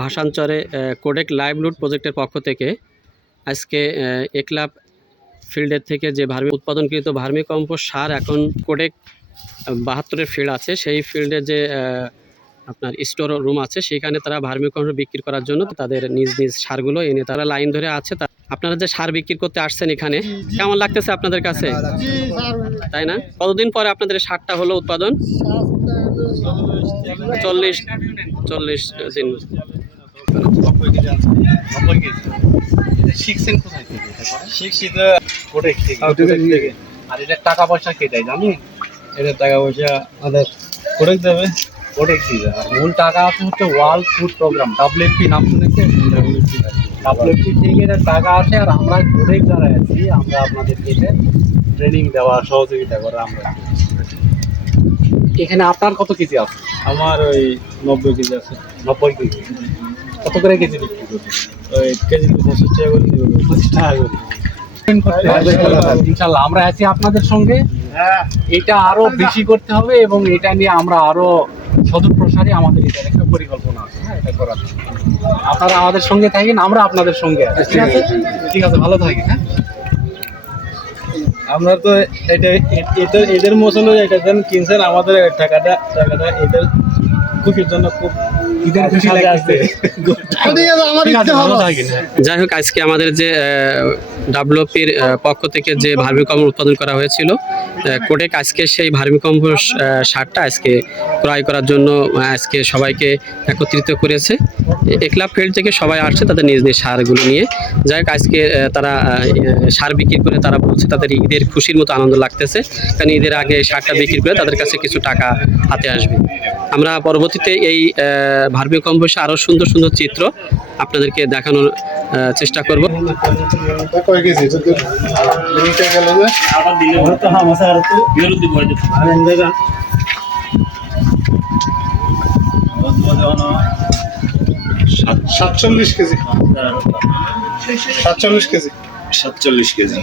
ভাষাঞ্চরে codec লাইভলুড প্রজেক্টের পক্ষ থেকে আজকে আহ, একলাভ ফিল্ডের থেকে যে ভার্মি উৎপাদনকৃত ভার্মি কম্পোস্ট সার এখন কোডেক বাহাত্তরের ফিল্ড আছে। সেই ফিল্ডে যে আপনার স্টোর রুম আছে সেখানে তারা ভার্মি কম্পোস্ট বিক্রি করার জন্য তাদের নিজ নিজ সারগুলো এনে তারা লাইন ধরে আছে। আপনারা যে সার বিক্রি করতে আসছেন এখানে কেমন লাগতেছে আপনাদের কাছে? তাই না? কতদিন পরে আপনাদের সারটা হলো উৎপাদন? চল্লিশ চল্লিশ দিন। শিখছেন কোথায়? শিখছি তো। আর এটা টাকা পয়সা কে দেয় জানি এটা টাকা পয়সা আমাদের দেবে। কোটেক মূল টাকা আছে হচ্ছে ওয়ার্ল্ড ফুড প্রোগ্রাম নাম থেকে এটা টাকা আছে আর আমরা কোটেক আছি। আমরা আপনাদেরকে এটা ট্রেনিং দেওয়া সহযোগিতা করা আমরা এখানে আপনার কত কেজি আছে? আমার ওই নব্বই কেজি আছে। নব্বই কেজি। কত করে কেজি বিক্রি করবে ওই কেজি পঁচিশ টাকা করে পঁচিশ টাকা করে। ইনশাল্লাহ আমরা আছি আপনাদের সঙ্গে। এটা আরও বেশি করতে হবে এবং এটা নিয়ে আমরা আরও সদর প্রসারে আমাদের এটার একটা পরিকল্পনা আছে। হ্যাঁ এটা করার। আপনারা আমাদের সঙ্গে থাকেন আমরা আপনাদের সঙ্গে আছি। ঠিক আছে? ঠিক আছে ভালো থাকেন হ্যাঁ। আমরা তো এটা এদের এদের মতন এটা কিনছেন আমাদের টাকাটা টাকাটা এদের খুশির জন্য খুব থাকেন হ্যাঁ। যাই হোক আজকে আমাদের যে ডাব্লিউপির পক্ষ থেকে যে ভার্মিকম্পোস্ট উৎপাদন করা হয়েছিল কোডেক আজকে সেই ভার্মিকম্পোস্ট আহ, সারটা আজকে ক্রয় করার জন্য আজকে সবাইকে একত্রিত করেছে। একলা ফিল্ড থেকে সবাই আসছে তাদের নিজ নিজ সারগুলো নিয়ে। যাই হোক আজকে তারা সার বিক্রি করে তারা বলছে তাদের ঈদের খুশির মতো আনন্দ লাগতেছে। কারণ ঈদের আগে সারটা বিক্রি করে তাদের কাছে কিছু টাকা হাতে আসবে। আমরা পরবর্তীতে এই ভার্মি কম্পোস্টে আরও সুন্দর সুন্দর চিত্র আপনাদেরকে দেখানোর চেষ্টা করব। সাতচল্লিশ কেজি। সাতচল্লিশ কেজি সাতচল্লিশ কেজি